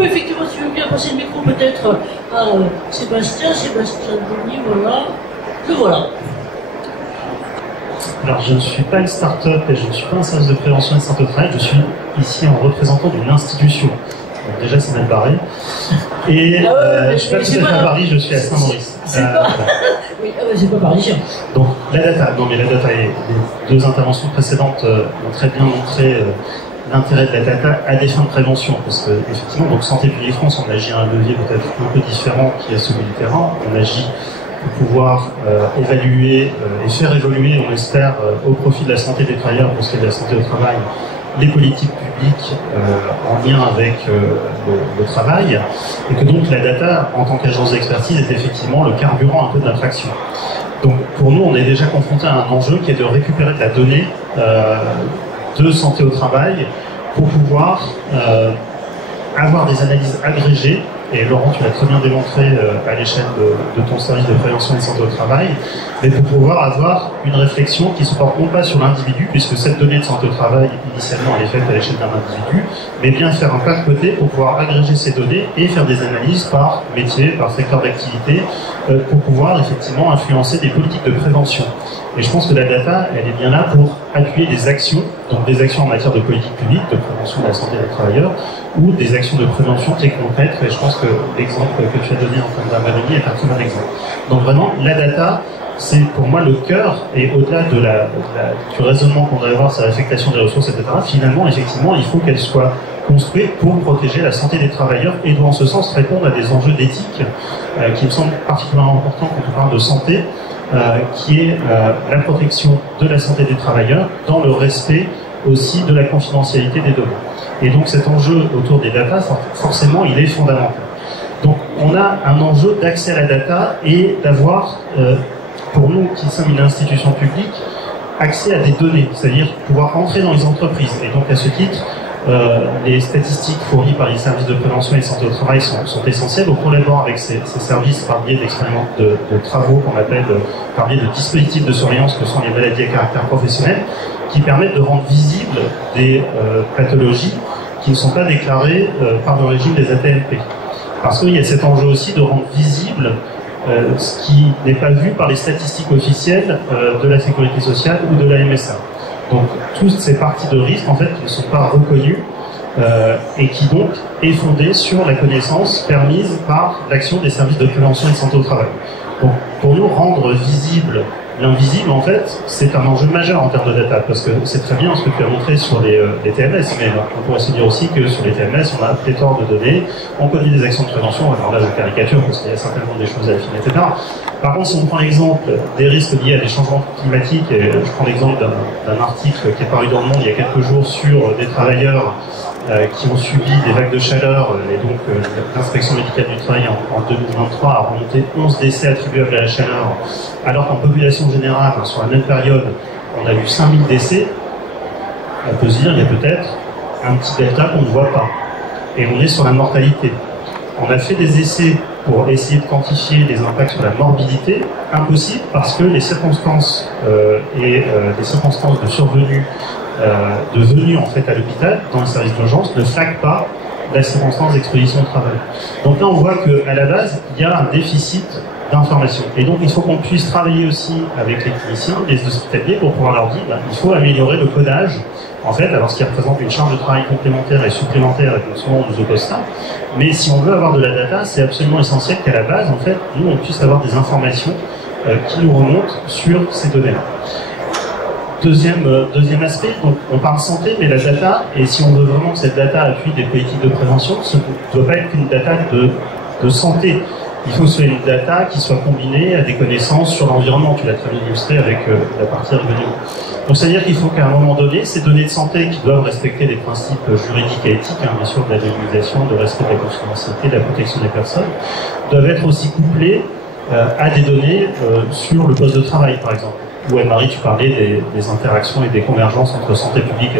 peut effectivement, si tu veux bien passer le micro peut-être à Sébastien Denis, voilà. Le voilà. Alors, je ne suis pas une start-up et je ne suis pas un service de prévention et de santé au travail, je suis ici en représentant d'une institution. Donc déjà, c'est mal barré. Et je ne suis pas tout à fait à Paris, je suis à Saint-Maurice. Oui, c'est pas parisien. Donc, la data, non mais la data, et les deux interventions précédentes ont très bien montré l'intérêt de la data à des fins de prévention. Parce que, effectivement, donc Santé publique France, on agit à un levier peut-être un peu différent qui est celui du terrain. On agit pour pouvoir évaluer et faire évoluer, on espère, au profit de la santé des travailleurs, pour ce qui est de la santé au travail, les politiques publiques en lien avec le travail, et que donc la data, en tant qu'agence d'expertise, est effectivement le carburant un peu de notre action. Donc pour nous, on est déjà confronté à un enjeu qui est de récupérer de la donnée de santé au travail pour pouvoir avoir des analyses agrégées. Et Laurent, tu l'as très bien démontré à l'échelle de ton service de prévention et de santé au travail, mais pour pouvoir avoir une réflexion qui se porte non pas sur l'individu, puisque cette donnée de santé au travail, initialement, elle est faite à l'échelle d'un individu, mais bien faire un pas de côté pour pouvoir agréger ces données et faire des analyses par métier, par secteur d'activité, pour pouvoir effectivement influencer des politiques de prévention. Et je pense que la data, elle est bien là pour appuyer des actions, donc des actions en matière de politique publique, de prévention de la santé des travailleurs, ou des actions de prévention très concrètes. Et je pense que l'exemple que tu as donné en termes d'Amazonie est un très bon exemple. Donc vraiment, la data, c'est pour moi le cœur, et au-delà du raisonnement qu'on doit avoir sur l'affectation des ressources, etc., finalement, effectivement, il faut qu'elle soit construite pour protéger la santé des travailleurs et doit en ce sens répondre à des enjeux d'éthique qui me semblent particulièrement importants quand on parle de santé, qui est la protection de la santé des travailleurs dans le respect aussi de la confidentialité des données. Et donc cet enjeu autour des data, forcément, il est fondamental. Donc on a un enjeu d'accès à la data et d'avoir, pour nous qui sommes une institution publique, accès à des données, c'est-à-dire pouvoir entrer dans les entreprises. Et donc à ce titre, les statistiques fournies par les services de prévention et de santé au travail sont essentielles. On collabore avec ces services par biais de travaux qu'on appelle, par biais de dispositifs de surveillance que sont les maladies à caractère professionnel, qui permettent de rendre visibles des pathologies qui ne sont pas déclarées par le régime des AT-MP. Parce qu'il y a cet enjeu aussi de rendre visible ce qui n'est pas vu par les statistiques officielles de la sécurité sociale ou de la MSA. Donc toutes ces parties de risque en fait qui ne sont pas reconnues et qui donc est fondée sur la connaissance permise par l'action des services de prévention et de santé au travail. Donc pour nous, rendre visible l'invisible, en fait, c'est un enjeu majeur en termes de data, parce que c'est très bien ce que tu as montré sur les TMS, mais on pourrait se dire aussi que sur les TMS, on a pléthore de données, on connaît des actions de prévention, alors là je caricature parce qu'il y a certainement des choses à affiner, etc. Par contre, si on prend l'exemple des risques liés à des changements climatiques, et je prends l'exemple d'un article qui est paru dans Le Monde il y a quelques jours sur des travailleurs qui ont subi des vagues de chaleur, et donc l'inspection médicale du travail en 2023 a remonté 11 décès attribuables à la chaleur, alors qu'en population générale, sur la même période, on a eu 5000 décès. On peut se dire, il y a peut-être un petit delta qu'on ne voit pas. Et on est sur la mortalité. On a fait des essais pour essayer de quantifier les impacts sur la morbidité, impossible parce que les circonstances et les circonstances de survenue de venue en fait à l'hôpital, dans le service d'urgence, ne flaguent pas la circonstance d'exposition au travail. Donc là, on voit qu'à la base, il y a un déficit d'information. Et donc, il faut qu'on puisse travailler aussi avec les cliniciens, les hospitaliers, pour pouvoir leur dire il faut améliorer le codage, en fait, alors ce qui représente une charge de travail complémentaire et supplémentaire, et que souvent on nous oppose ça. Mais si on veut avoir de la data, c'est absolument essentiel qu'à la base, en fait, nous, on puisse avoir des informations qui nous remontent sur ces données-là. Deuxième aspect, donc on parle santé, mais la data, et si on veut vraiment que cette data appuie des politiques de prévention, ce ne doit pas être une data de santé. Il faut que ce soit une data qui soit combinée à des connaissances sur l'environnement. Tu l'as très bien illustré avec la partie revenue. Donc c'est-à-dire qu'il faut qu'à un moment donné, ces données de santé qui doivent respecter les principes juridiques et éthiques, bien sûr de la régulation, de respect de la confidentialité, de la protection des personnes, doivent être aussi couplées à des données sur le poste de travail, par exemple. Où Anne-Marie, tu parlais des interactions et des convergences entre santé publique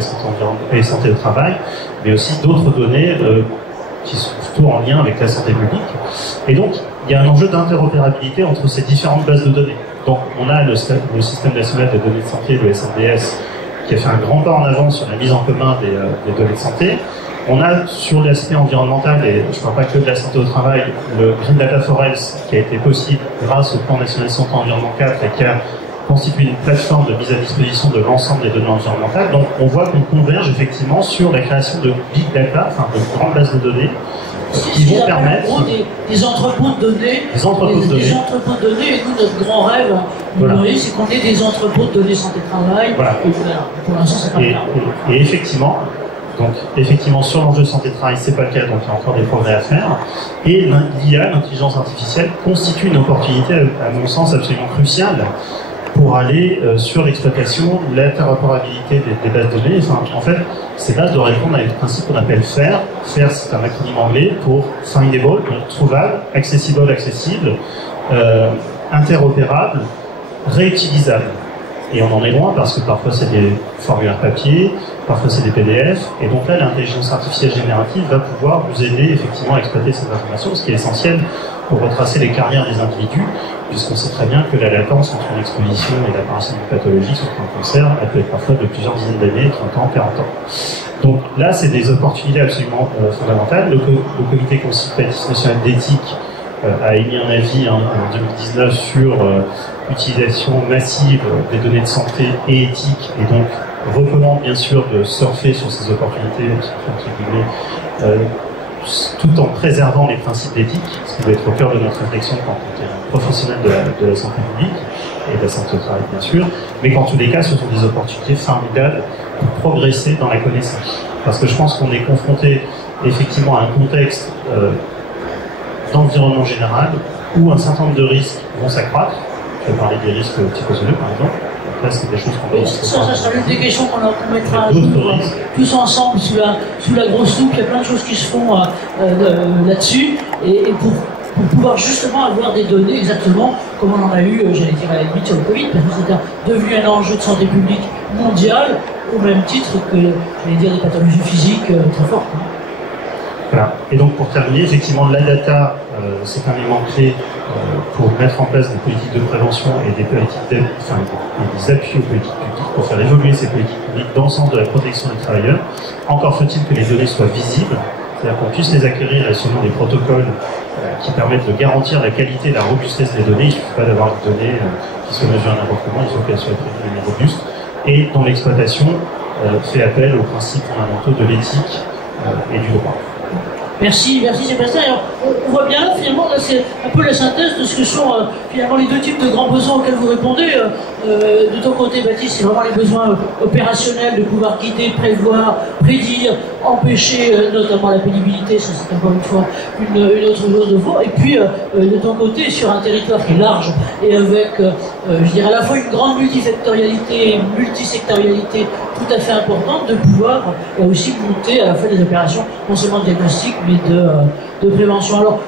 et santé au travail, mais aussi d'autres données qui sont plutôt en lien avec la santé publique. Et donc, il y a un enjeu d'interopérabilité entre ces différentes bases de données. Donc, on a le système national des données de santé, le SNDS, qui a fait un grand pas en avant sur la mise en commun des données de santé. On a sur l'aspect environnemental, et je ne parle pas que de la santé au travail, le Green Data for Health qui a été possible grâce au plan national santé environnement 4 et qui a constitué une plateforme de mise à disposition de l'ensemble des données environnementales. Donc on voit qu'on converge effectivement sur la création de big data, enfin de grandes bases de données, qui vont permettre des entrepôts de données, des entrepôts de données, et nous notre grand rêve, voilà, c'est qu'on ait des entrepôts de données santé-travail. Voilà. Et pour l'instant, c'est pas le cas. Et effectivement, sur l'enjeu santé-travail, c'est pas le cas, donc il y a encore des progrès à faire. Et l'IA, l'intelligence artificielle, constitue une opportunité, à mon sens, absolument cruciale pour aller sur l'exploitation, l'interopérabilité des bases de données. Enfin, en fait, ces bases doivent répondre à un principe qu'on appelle FAIR. FAIR, c'est un acronyme anglais pour Findable, donc trouvable, accessible, interopérable, réutilisable. Et on en est loin parce que parfois c'est des formulaires papier, parfois c'est des PDF, et donc là l'intelligence artificielle générative va pouvoir vous aider effectivement à exploiter ces informations, ce qui est essentiel pour retracer les carrières des individus, puisqu'on sait très bien que la latence entre une exposition et l'apparition d'une pathologie sur un cancer, elle peut être parfois de plusieurs dizaines d'années, 30 ans, 40 ans. Donc là c'est des opportunités absolument fondamentales. Le comité consultatif national d'éthique a émis un avis en 2019 sur l'utilisation massive des données de santé et éthique, et donc recommande bien sûr de surfer sur ces opportunités, tout en préservant les principes d'éthique, ce qui doit être au cœur de notre réflexion quand on est un professionnel de la santé publique et de la santé au travail bien sûr, mais qu'en tous les cas ce sont des opportunités formidables pour progresser dans la connaissance. Parce que je pense qu'on est confronté effectivement à un contexte d'environnement général où un certain nombre de risques vont s'accroître. Je vais parler des risques psychosociaux par exemple. Donc là, c'est des choses qu'on peut... Ça sera l'une des questions qu'on mettra à jour tous ensemble sous la grosse soupe. Il y a plein de choses qui se font là-dessus. Et pour pouvoir justement avoir des données exactement comme on en a eu, j'allais dire à la limite sur le Covid, parce que c'est devenu un enjeu de santé publique mondial, au même titre que, j'allais dire, des pathologies physiques très fortes. Voilà. Et donc pour terminer, effectivement, la data, c'est un élément clé pour mettre en place des politiques de prévention et des politiques des appuis aux politiques publiques pour faire évoluer ces politiques publiques dans le sens de la protection des travailleurs. Encore faut-il que les données soient visibles, c'est-à-dire qu'on puisse les acquérir selon des protocoles qui permettent de garantir la qualité et la robustesse des données. Il ne suffit pas d'avoir des données qui se mesurent n'importe comment, il faut qu'elles soient prévues et robustes, et dont l'exploitation fait appel aux principes fondamentaux de l'éthique et du droit. Merci Sébastien. Alors, on voit bien, finalement, là c'est un peu la synthèse de ce que sont finalement les deux types de grands besoins auxquels vous répondez. De ton côté, Baptiste, c'est vraiment les besoins opérationnels de pouvoir guider, prévoir, prédire, empêcher notamment la pénibilité, ça c'est encore une fois une autre chose de fond. Et puis, de ton côté, sur un territoire qui est large et avec, je dirais, à la fois une grande multifactorialité, une multisectorialité tout à fait importante, de pouvoir aussi monter à la fois des opérations non seulement de diagnostic, mais de prévention. Alors,